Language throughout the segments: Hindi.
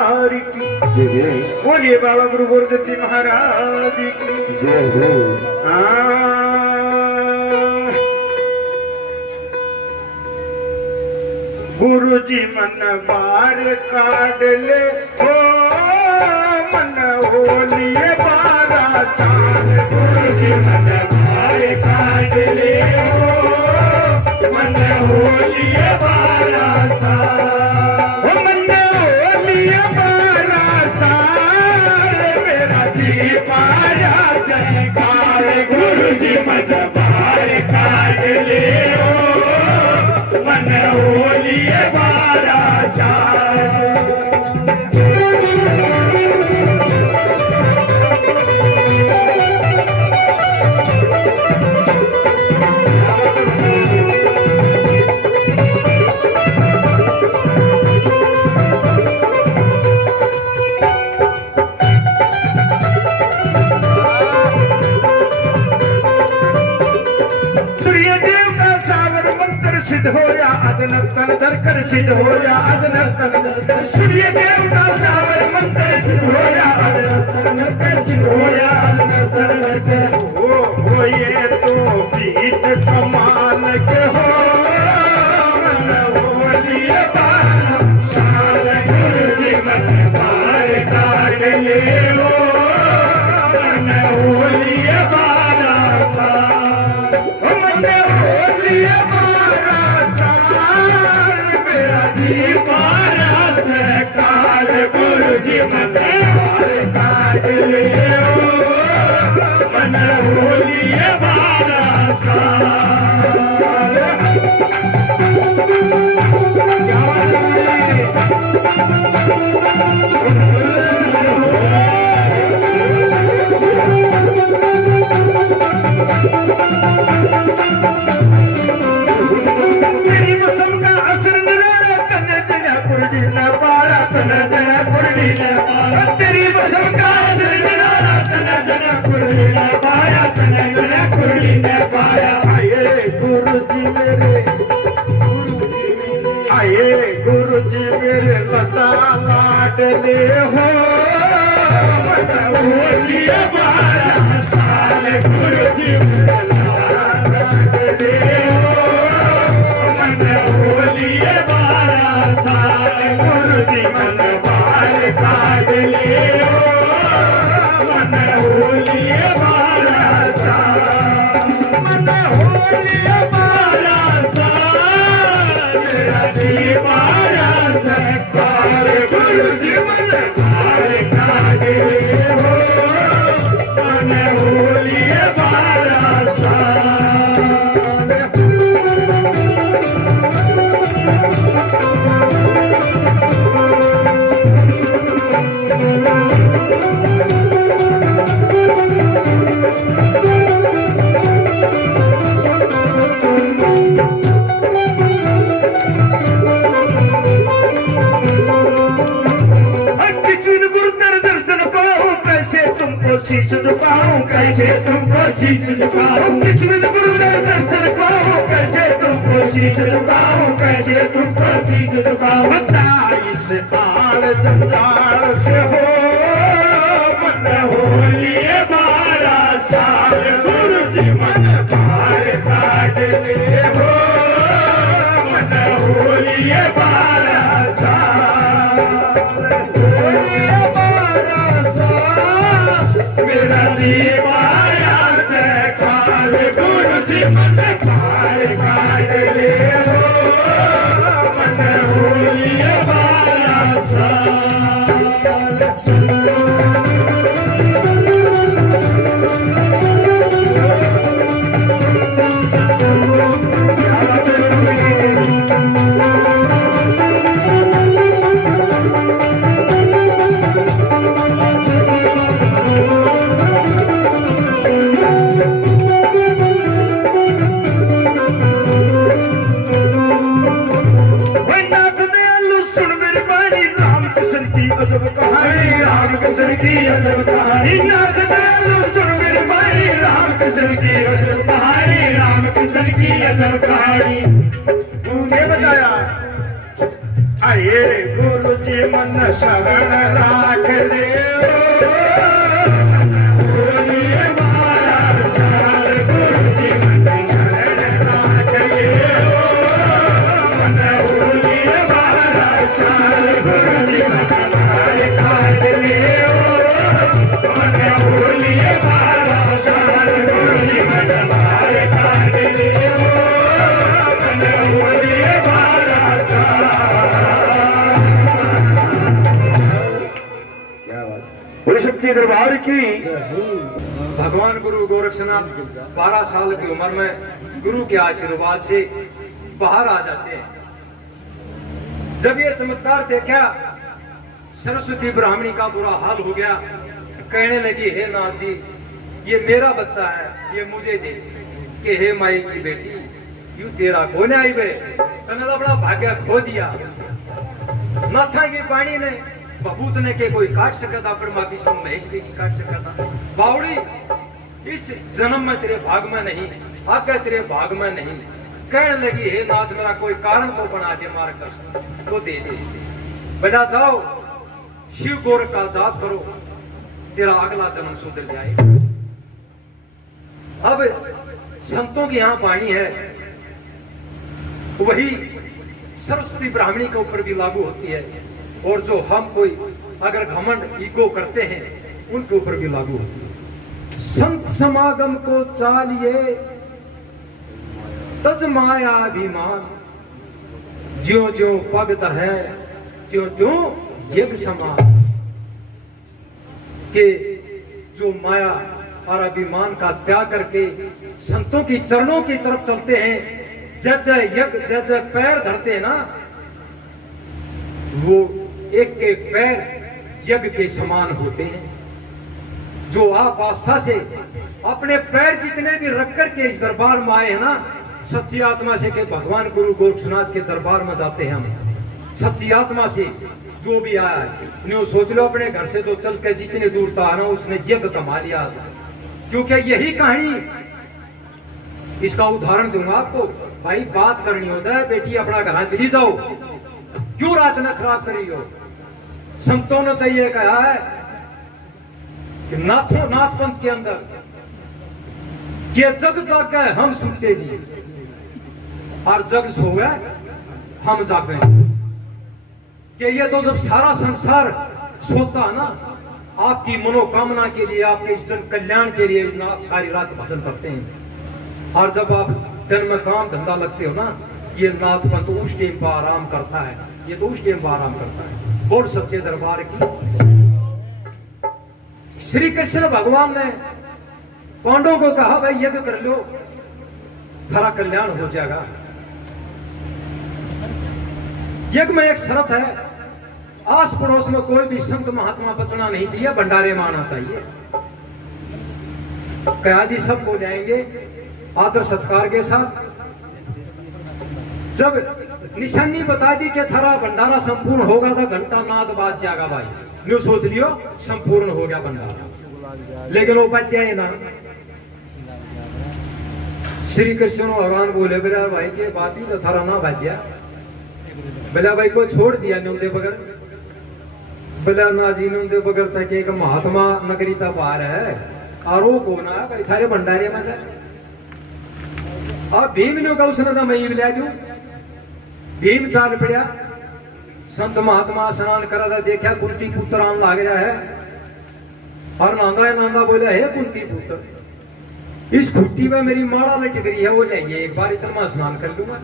हरि की बोलिए बाबा गुरु गुरुदत्त महाराज की गुरु जी मन बार काट ले हो मन होलिए बारा चांद गुरु जी मन बार काट ले हो मन होलिए बारा चांद गुरु जी मन बार काट ले मन होलिए बारा सिद्ध होया आज नर्तन धर कर सिद्ध होया आज नर्तन धर सूर्य देव का सावर मंत्र सिद्ध होया आज नर्तन धर सिद्ध होया आज नर्तन धर हो ये तो बीत कमाल के हो मन होलिए बारा साल गुरु जी मन बार काट ले हो मन होलिए बारा साल मन होलिए काल गुरु जी मन काट ले मन होलिए बारा साल तेरी बसम का गुरु जी मेरे लता लाडले हो मन होलिए बारा साल गुरु जी मेरे लता लाडले हो मन होलिए बारा साल गुरु जी मन बार काट ले मन होलिए बारा साल मन होलिए बारा साल मेरा जी बारा सरकार गुरु जी मन बार काट ले हो मन होलिए बारा साल शीश झुकाऊं कैसे तुमको शीश झुकाऊं किस्मत गुरु दर्शन पाऊं कैसे तुमको शीश झुकाऊं कैसे तुमको शीश झुकाऊं 27 आल जंजाल से हो मन होलिए बारा साल गुरु जी मन बार काट ले हो मन होलिए बारा साल होलिए बारा साल मेरा दीवाया से काल गुरु जी मन बार काट ले हो मन होलिए बारा साल अजब कहानी राम कृष्ण की अजब कहानी नाथ दयालु सुन मेरे भाई राम कृष्ण की अजब कहानी राम कृष्ण की अजब कहानी। क्या बताया आये गुरु जी मन शरण राख ले बोलिए महाराज चाल गुरु जी मन शरण राख ले मन बोलिए महाराज चाल गुरु जी मन खाज ले मन बोलिए महाराज चाल गुरु जी मन खाज ले मन बोलिए महाराज बोले शक्ति दरबार की। भगवान गुरु गोरक्षनाथ 12 साल की उम्र में गुरु के आशीर्वाद से बाहर आ जाते हैं। जब ये चमत्कार देखा सरस्वती ब्राह्मणी का बुरा हाल हो गया। कहने लगी हे नाथ जी ये मेरा बच्चा है, ये मुझे दे के हे माई की बेटी यू तेरा कोने आई बे तने तो अपना भाग्य खो दिया। नाथा की पानी ने बबूत ने के कोई काट सका था, पर माँ विष्णु महेश भी की काट सका था। बावड़ी इस जन्म में तेरे भाग में नहीं, आगे तेरे भाग में नहीं। कहने लगी हे नाथ मेरा कोई कारण तो बना दे मार्गदर्शन तो दे दे। बजा जाओ शिव गोरख का जाप करो तेरा अगला जन्म सुधर जाए। अब संतों की यहाँ वाणी है वही सरस्वती ब्राह्मणी के ऊपर भी लागू होती है, और जो हम कोई अगर घमंड ईगो करते हैं उनके ऊपर भी लागू होती है। संत समागम को चालिए तज माया अभिमान, ज्यो ज्यो पग है त्यों त्यों यज्ञ समान। के जो माया और अभिमान का त्याग करके संतों की चरणों की तरफ चलते हैं, जय यज्ञ जय पैर धरते हैं ना, वो एक के पैर यज्ञ के समान होते हैं। जो आप आस्था से अपने पैर जितने भी रख करके इस दरबार में आए हैं ना, सच्ची आत्मा से के भगवान गुरु गोरक्षनाथ के दरबार में जाते हैं हम सच्ची आत्मा से। जो भी आया है न्यू सोच लो अपने घर से जो चल के जितने दूर था ना उसने यज्ञ कमा लिया। क्योंकि यही कहानी, इसका उदाहरण दूंगा आपको। भाई बात करनी होता है बेटी अपना घर चली जाओ, क्यों रात न खराब करी हो। संतों ने तो ये कहा है कि नाथों नाथ पंथ के अंदर कि जग जाग गए हम सुनते जी और जग सो गए हम जागे। कि ये तो जब सारा संसार सोता है ना, आपकी मनोकामना के लिए आपके इस जन कल्याण के लिए सारी रात भजन करते हैं। और जब आप दिन में काम धंधा लगते हो ना, ये नाथ पंथ उस टाइम पर आराम करता है, ये तो उस टाइम पर आराम करता है। बोल सच्चे दरबार की। श्री कृष्ण भगवान ने पांडवों को कहा भाई यज्ञ कर लो थारा कल्याण हो जाएगा। यज्ञ में एक शर्त है, आस पड़ोस में कोई भी संत महात्मा बचना नहीं चाहिए, भंडारे में आना चाहिए। कहा जी सबको जाएंगे आदर सत्कार के साथ। जब निशानी बता दी कि थारा भंडारा संपूर्ण होगा तो घंटा नाद बाज जाएगा भाई। न्यू सोच लियो संपूर्ण हो गया भंडारा, लेकिन वो बच जाए ना। श्री कृष्ण भगवान बोले बोला भाई के बात ही तो थारा ना बचा। बोला भाई को छोड़ दिया न्यूंदे बगैर। बोला ना जी न्यूंदे बगैर था कि एक महात्मा नगरीता बाहर है और वो कौन है भाई थारे भंडारे में था। अब भीम ने कहा उसने तो मैं मिला दूं। भीम चाल पड़ा, संत महात्मा स्नान करा था, देखा कुंती पुत्र आन लाग रहा है और नांदा बोला हे कुंती पुत्र इस खुट्टी में मेरी माला लटक रही है, वो ले एक बार इतना मैं स्नान कर लूंगा।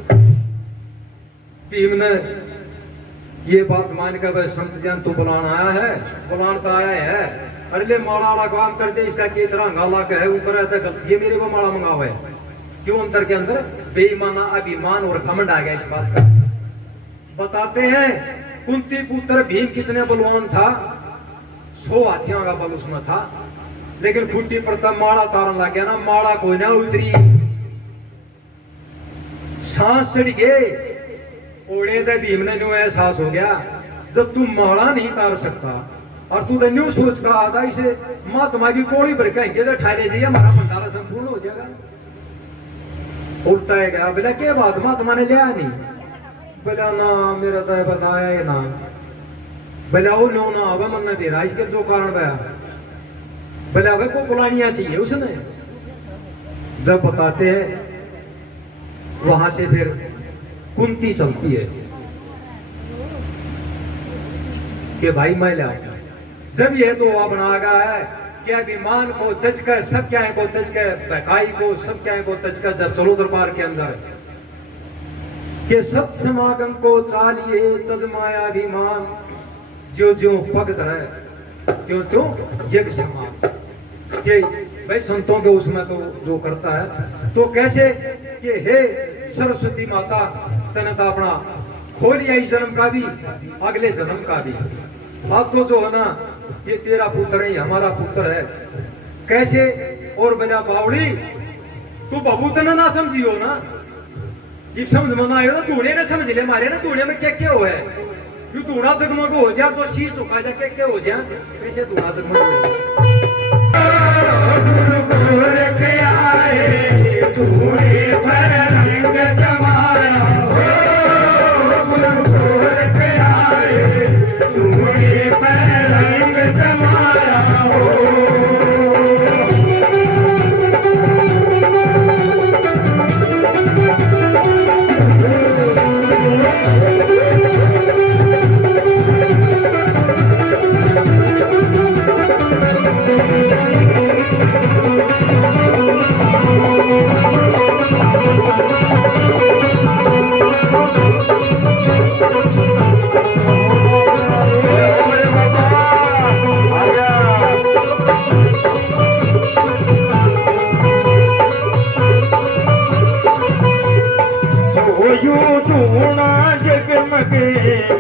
भीम ने ये बात मान कर भाई संत जन तू बुलान आया है, बुलान तो आया है, अरे ले माला वाला काम कर दे, इसका केतरा गाला का है ऊपर ऐसा गलती है मेरे को माला मंगावा है। क्यों अंतर के अंदर बेईमाना अभिमान और घमंड आ गया इस बात का। बताते हैं कुंती पुत्र भीम कितने बलवान था, 100 हाथियों का बल उसमें था, लेकिन खुट्टी पर तब माला तारन लग गया ना, माला कोई ना उतरी, सांस चढ़ गए ओढ़े थे। भीम ने न्यू एहसास हो गया जब तू माला नहीं तार सकता और तू तो न्यू सोच का आता इसे महात्मा की कोड़ी भर कहेंगे तो ठाले से हमारा भंडारा संपूर्ण हो जाएगा। उल्टा है गया बोला क्या बात महात्मा ने लिया नहीं, बोला ना मेरा तो बताया ही ना, बोला वो नो ना अब मन भी राइस के जो कारण बया, बोला वे को बुलानिया चाहिए उसने। जब बताते हैं वहां से फिर कुंती चलती है कि भाई मैं लाऊं। जब ये तो वह बना गया है कि अभिमान को तज कर, सब क्या को तज कर, बकाई को सब क्या को तज कर, जब चलो दरबार के अंदर के सत समागम को चालिए तजमाया अभिमान, जो जो पग धरे त्यों त्यों जग समान। के भाई संतों के उसमें तो जो करता है तो कैसे कि हे सरस्वती माता तने तो अपना खोलिया इस जन्म का भी अगले जन्म का भी, अब तो जो है ना ये तेरा पुत्र है, हमारा पुत्र है कैसे। और बना बावड़ी तू बबूतना ना समझियो ना, ये समझ मना आयो ना धूने ने समझ ले मारे ना, धूने में क्या क्या हो है, यू धूना जगमग हो जा तो शीश झुका जा क्या क्या हो जा, कैसे धूना जगमग हो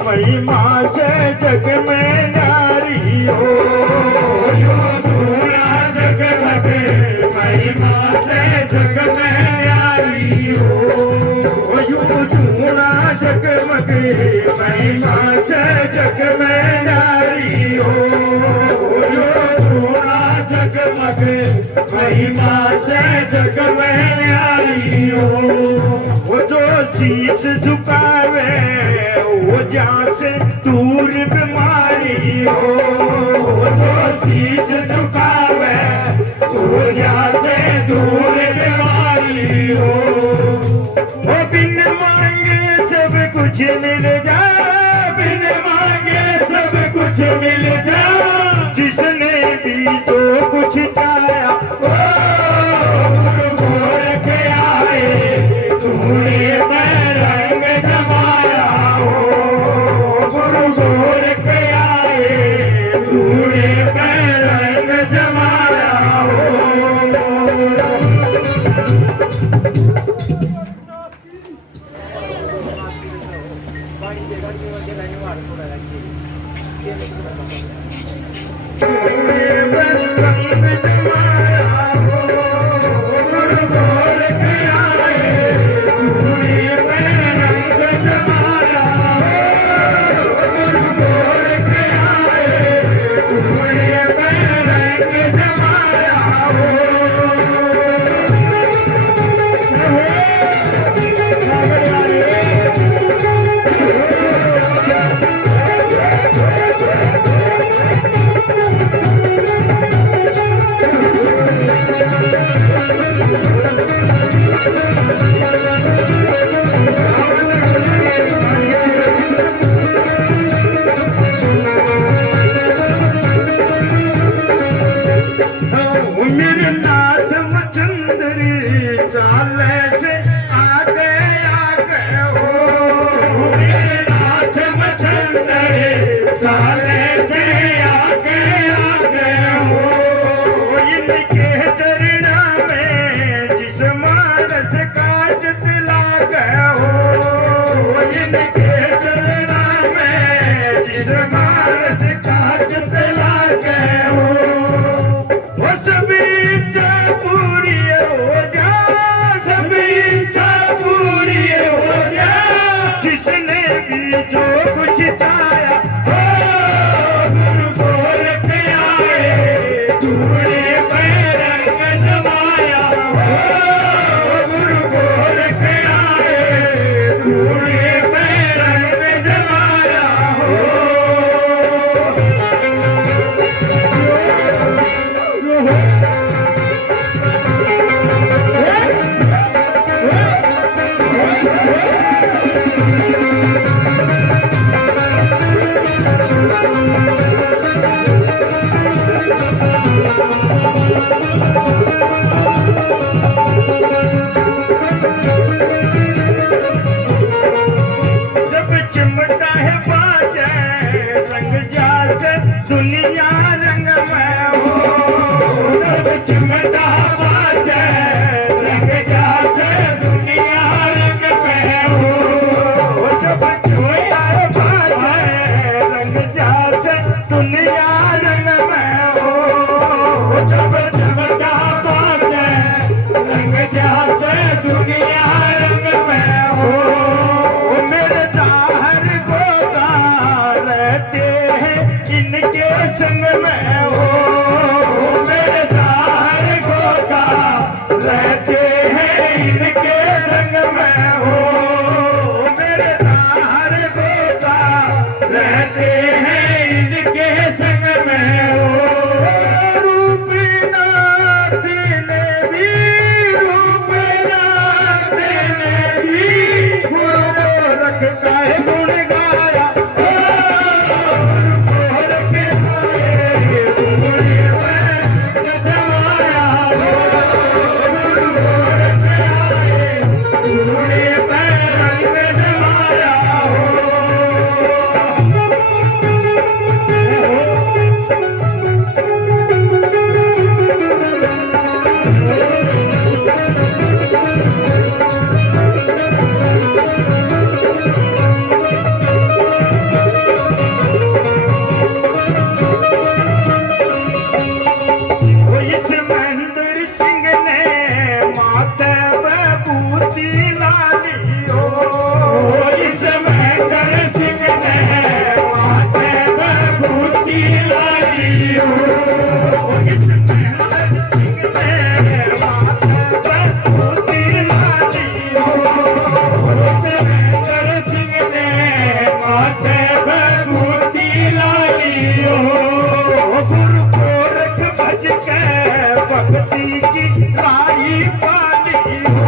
महिमा से जग में नारी हो, जगमग महिमा से जग में नारी हो, जगमग महिमा से जग में नारी हो, जगमग महिमा से जग में नारी हो। वो जो शीश झुकावे वो जहाँ से दूर बीमारी हो, जो शीश झुकावे वो जहाँ से दूर बीमारी हो। वो बिन मांगे सब कुछ मिल जा, बिन मांगे सब कुछ मिल जा, जिसने भी जो कुछ चाहा वो गुरु के आए, तूने रंग जमाया हो, गुरु गोर के आए, तूने रंग जमाया हो। मेरे नाथ मचंदरी चाले से आगे आगे हो, मेरे नाथ मचंदरी चाले से आगे आगे हो। इनके चरणा में जिस मानस का चितला गया हो, इनके चरणा में जिस मानस का चितला गया हो, सभी इच्छा पूरी हो जा, सभी इच्छा पूरी हो जा, जिसने भी जो कुछ चाहा हो, गुरु बोल के आए, तूने रंग जमाया हो, गुरु बोल के आए, तूने दुनिया रंग में हो जब चिमटा बाजे रंग जाते दुनिया रंग में हो जब चिमटा बाजे रंग जाते दुनिया रंग में हो जब चिमटा बाजे रंग जाते दुनिया रंग में हो मेरे ताहर गोदा रहते हैं इनके संग में हो मेरे ताहर गोदा रहते हैं इनके संग में हो मेरे ताहर गोदा रहते हैं इनके संग में हो रूपनाथ ने भी गुरु गोरख का गुण गाया गोरख गाए गुरु जमाया गुरु गोरख गाए गुरु पैर जमाया इस महेंद्र सिंह ने माता बबूती लाली हो इस महेंद्र सिंह ने माता बबूती लाली हो इस महेंद्र सिंह ने माता बबूती लाली हो इस महेंद्र सिंह ने माता बबूती लाली हो गुरु गोरख भज के भक्ति की लाई पाली हो